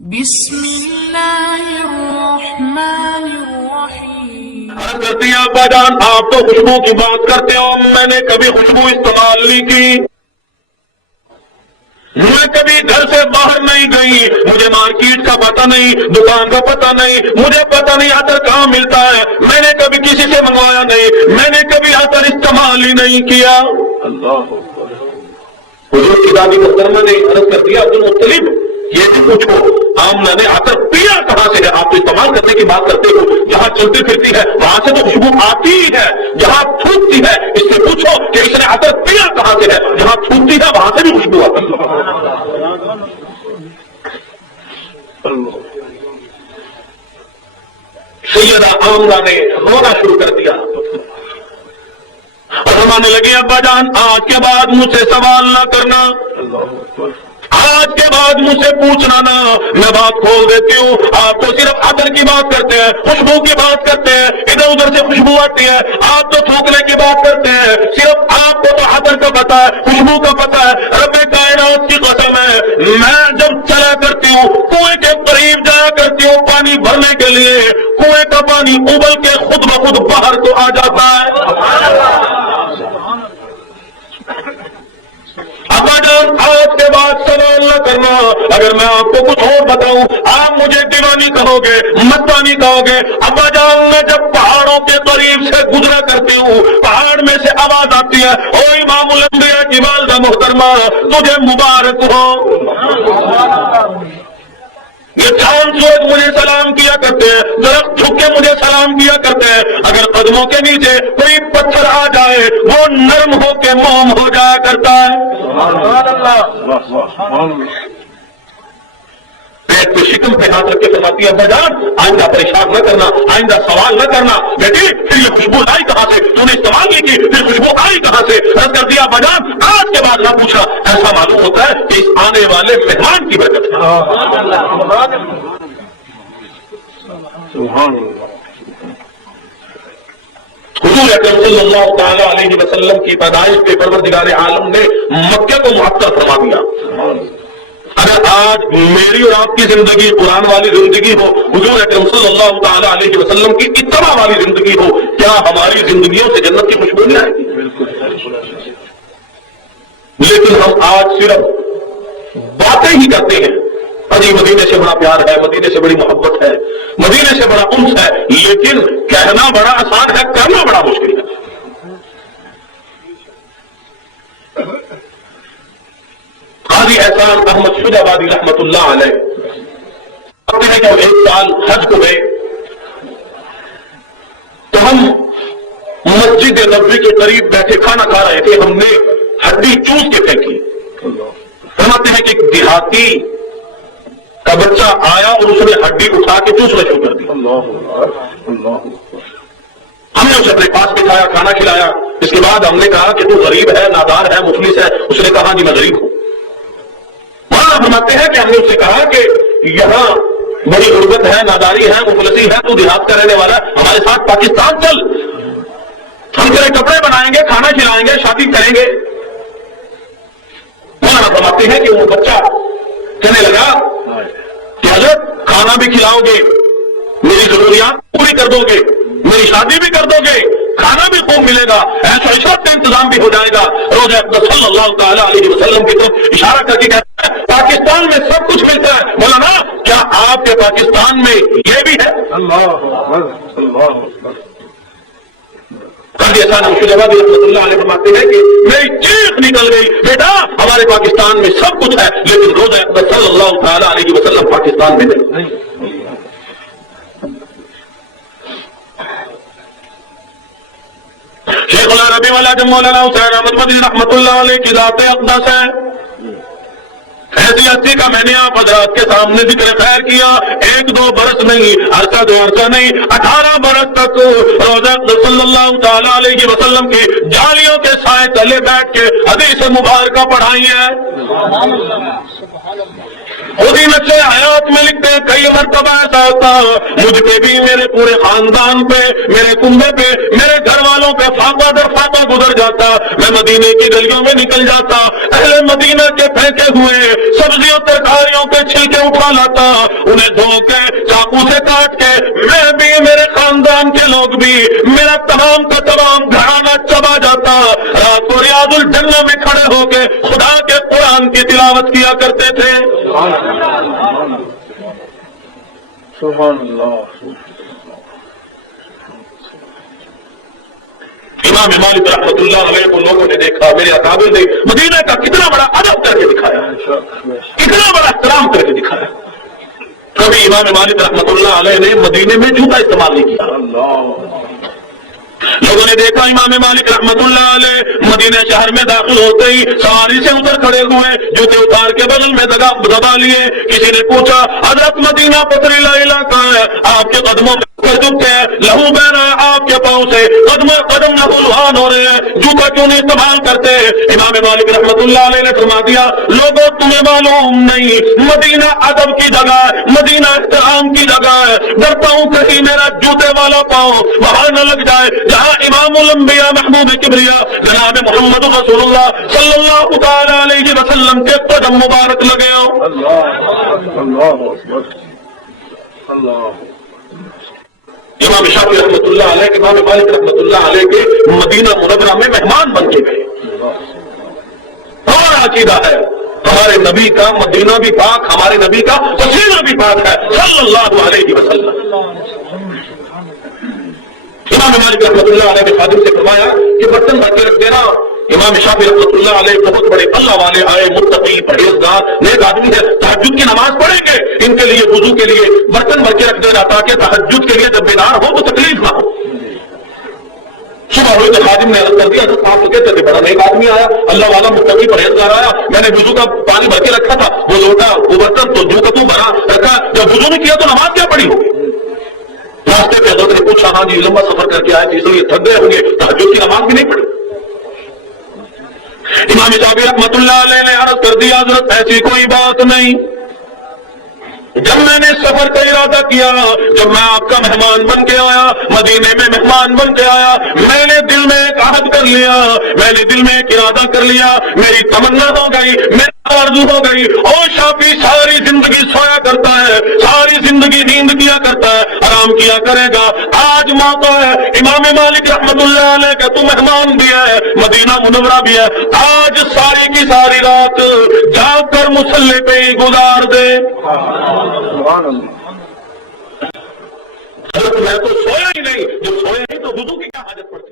بسم اللہ الرحمن الرحیم۔ کرتی ہیں ابا جان آپ تو خوشبو کی بات کرتے ہو، میں نے کبھی خوشبو استعمال نہیں کی، میں کبھی گھر سے باہر نہیں گئی، مجھے مارکیٹ کا پتہ نہیں، دکان کا پتہ نہیں، مجھے پتہ نہیں عطر کہاں ملتا ہے، میں نے کبھی کسی سے منگوایا نہیں، میں نے کبھی عطر استعمال ہی نہیں کیا۔ اللہ حضور کی دادی محترمہ نے عرض کر دیا عبد المطلب یہ بھی پوچھو آمنہ نے عطر پیا کہاں سے ہے؟ آپ تو استعمال کرنے کی بات کرتے ہو، جہاں چلتی پھرتی ہے وہاں سے تو خوشبو آتی ہی ہے، جہاں تھوکتی ہے اس سے پوچھو کہ اس نے عطر پیا کہاں سے ہے، جہاں تھوکتی ہے وہاں سے بھی خوشبو آتی ہے۔ سیدہ آمنہ نے رونا شروع کر دیا اور فرمانے لگی ابا جان آج کے بعد مجھ سے سوال نہ کرنا، آج کے بعد مجھ سے پوچھنا نہ، میں بات کھول دیتی ہوں، آپ تو صرف عطر کی بات کرتے ہیں، خوشبو کی بات کرتے ہیں، ادھر ادھر سے خوشبو آتی ہے، آپ تو تھوکنے کی بات کرتے ہیں، صرف آپ کو تو عطر کا پتہ ہے، خوشبو کا پتہ ہے۔ رب کائنات کی قسم ہے میں جب چلا کرتی ہوں کنویں کے قریب جایا کرتی ہوں پانی بھرنے کے لیے، کنویں کا پانی ابل کے خود بخود باہر تو آ جاتا ہے۔ ابا جان آج کے بعد سوال نہ کرنا، اگر میں آپ کو کچھ اور بتاؤں آپ مجھے دیوانی کہو گے، مستانی کہو گے۔ ابا جان میں جب پہاڑوں کے قریب سے گزرا کرتی ہوں پہاڑ میں سے آواز آتی ہے او امام الانبیاء کی والدہ محترمہ تجھے مبارک ہو۔ یہ چاند سورج مجھے سلام کیا کرتے ہیں، درخت جھک کے مجھے سلام کیا کرتے ہیں، اگر قدموں کے نیچے کوئی پتھر آ جائے وہ نرم ہو کے موم ہو جایا کرتا ہے۔ پیٹ پہ شکم پہ ہاتھ رکھ کے فرماتی ہے ابا جان آئندہ پریشان نہ کرنا، آئندہ سوال نہ کرنا، بیٹی پھر یہ خوشبو لائی کہاں سے، تو نے استعمال نہیں کی پھر خوشبو آئی کہاں سے؟ رد کر دیا ابا جان آج کے بعد نہ پوچھنا، ایسا معلوم ہوتا ہے کہ اس آنے والے مہمان کی برکت ہے۔ حضور اکرم صلی اللہ تعالی علیہ وسلم کی پیدائش پہ پروردگار عالم نے مکہ کو معطر فرما دیا۔ اگر آج میری اور آپ کی زندگی قرآن والی زندگی ہو، حضور اکرم صلی اللہ تعالی علیہ وسلم کی اتباع والی زندگی ہو، کیا ہماری زندگیوں سے جنت کی خوشبو نہیں آئے گی؟ لیکن ہم آج صرف باتیں ہی کرتے ہیں، ابھی مدینے سے بڑا پیار ہے، مدینے سے بڑی محبت ہے، مدینے سے بڑا انس ہے، لیکن کہنا بڑا آسان ہے، کرنا بڑا مشکل ہے۔ قاضی احسان احمد شجاع آبادی رحمت اللہ علیہ کہتے ہیں کہ ہم ایک سال حج کو گئے تو ہم مسجد نبوی کے قریب بیٹھے کھانا کھا رہے تھے، ہم نے ہڈی چوس کے پھینکی۔ فرماتے ہیں کہ ایک دیہاتی کا بچہ آیا اور اس نے ہڈی اٹھا کے چوسنا شروع کر دیا۔ ہم نے اسے اپنے پاس بٹھایا، کھانا کھلایا، اس کے بعد ہم نے کہا کہ تو غریب ہے، نادار ہے، مفلس ہے؟ اس نے کہا جی میں غریب ہوں۔ فرماتے ہیں کہ ہم نے اس سے کہا کہ یہاں بڑی غربت ہے، ناداری ہے، مفلسی ہے، تو دیہات کا رہنے والا ہے، ہمارے ساتھ پاکستان چل، ہم تیرے کپڑے بنائیں گے، کھانا کھلائیں گے، شادی کریں گے۔ مولانا فرماتے ہیں کہ وہ بچہ کہنے لگا کہ حضرت کھانا بھی کھلاؤ گے، میری ضروریات پوری کر دو گے، میری شادی بھی کر دو گے، کھانا بھی خوب ملے گا، ایسا عشرت کا انتظام بھی ہو جائے گا۔ روزہ اقدس صلی اللہ تعالی علیہ وسلم کی طرف اشارہ کر کے کہتا ہے پاکستان میں سب کچھ ملتا ہے، مولانا کیا آپ کے پاکستان میں یہ بھی ہے؟ قاضی احسان احمد شجاع آبادی رحمۃ اللہ علیہ فرماتے ہیں کہ میری چیخ نکل گئی بیٹا ہمارے پاکستان میں سب کچھ ہے لیکن روزہ اقدس صلی اللہ تعالی علیہ وسلم پاکستان میں نہیں۔ شیخ العربی والا جب مولانا حسین احمد مدنی رحمت اللہ علیہ کی ذات اقدس ہے، ایسی ہستی کا میں نے آپ حضرات کے سامنے ذکر خیر کیا، 1-2 برس نہیں، عرصہ 2 عرصہ نہیں، 18 برس تک روزہ صلی اللہ تعالی علیہ وسلم کی جالیوں کے سائے تلے بیٹھ کے حدیث مبارکہ پڑھائی ہے۔ خود ہی نقشے حیات میں لکھتے ہیں کئی مرتبہ ایسا ہوتا مجھ پہ بھی میرے پورے خاندان پہ، میرے کنبے پہ، میرے گھر والوں پہ فاقہ در فاقہ گزر جاتا، میں مدینے کی گلیوں میں نکل جاتا، اہل مدینہ کے پھینکے ہوئے سبزیوں ترکاریوں کے چھلکے اٹھا لاتا، انہیں دھو کے چاقو سے کاٹ کے میں بھی، میرے خاندان کے لوگ بھی، میرا تمام کا تمام گھرانہ چبا جاتا۔ رات کو ریاض الجنہ میں کھڑے ہو کے خدا کے قرآن کی تلاوت کیا کرتے تھے۔ سبحان اللہ۔ امام مالک رحمۃ اللہ علیہ کو لوگوں نے دیکھا، میرے اکابر نے مدینہ کا کتنا بڑا ادب کر کے دکھایا، کتنا بڑا احترام کر کے دکھایا۔ کبھی امام مالک رحمۃ اللہ علیہ نے مدینے میں جوتا استعمال نہیں کیا۔ لوگوں نے دیکھا امام مالک رحمۃ اللہ علیہ مدینہ شہر میں داخل ہوتے ہی سواری سے اتر کھڑے ہوئے، جوتے اتار کے بغل میں دبا لیے۔ کسی نے پوچھا حضرت مدینہ پتھریلا علاقہ ہے، آپ کے قدموں میں جھکتے ہیں، لہو بہ رہا ہے آپ کے پاؤں سے، قدم نہولوان ہو رہے ہیں، جوتا کیوں نہیں استعمال کرتے؟ امام مالک رحمۃ اللہ علیہ نے فرما دیا، لوگوں تمہیں معلوم نہیں، مدینہ ادب کی جگہ ہے، مدینہ احترام کی جگہ ہے، ڈرتا ہوں کہیں میرا جوتے والا پاؤں وہاں نہ لگ جائے جہاں امام الانبیاء محبوب کبریا جناب محمد رسول اللہ صلی اللہ تعالی علیہ وسلم کے قدم مبارک لگے ہوں۔ امام شافعی رحمۃ اللہ علیہ امام مالک رحمۃ اللہ علیہ کے مدینہ منورہ میں مہمان بن کے گئے۔ ہمارا عقیدہ ہے ہمارے نبی کا مدینہ بھی پاک، ہمارے نبی کا پسینہ بھی پاک ہے صلی اللہ علیہ وسلم۔ امام مالک رحمۃ اللہ علیہ نے خادم سے فرمایا کہ برتن بھر کے رکھ دینا۔ امام شافعی رحمۃ اللہ علیہ بہت بڑے اللہ والے آئے، متقی پرہیزگار نیک آدمی ہے، تہجد کی نماز پڑھیں گے، ان کے لیے وضو کے لیے برتن بھر کے رکھ دینا تاکہ تہجد کے لیے جب بیدار ہو تو تکلیف نہ ہو۔ صبح ہوئے تو خادم نے عرض کر دیا حضرت آپ تو کہتے تھے بڑا نیک آدمی آیا، اللہ والا متقی پرہیزگار آیا، میں نے وضو کا پانی بھر کے رکھا تھا، وہ لوٹا وہ برتن تو جو کا تو بھرا رکھا، جب وضو نہیں کیا تو نماز کیا پڑھی ہوگی؟ راستے پہ حضرت نے پوچھا ہاں جی لمبا سفر کر کے آئے تھے یہ تھک گئے ہوں گے، تہجد کی نماز بھی نہیں پڑھی۔ امام شافعی رحمۃ اللہ علیہ نے عرض کر دیا حضرت ایسی کوئی بات نہیں، جب میں نے سفر کا ارادہ کیا، جب میں آپ کا مہمان بن کے آیا، مدینے میں مہمان بن کے آیا، میں نے دل میں ایک عہد کر لیا، میں نے دل میں ایک ارادہ کر لیا، میری تمنا ہو گئی، میری آرزو ہو گئی، اور شافعی ساری زندگی سویا کرتا ہے، ساری زندگی نیند کیا کرتا ہے، آرام کیا کرے گا، آج موقع ہے امام مالک رحمت اللہ علیہ کا تو مہمان بھی ہے، مدینہ منورہ بھی ہے، آج ساری کی ساری رات جا کر مصلی پہ ہی گزار دے۔ حضرت میں تو سویا ہی نہیں، جب سویا نہیں تو وضو کی کیا حاجت پڑتی؟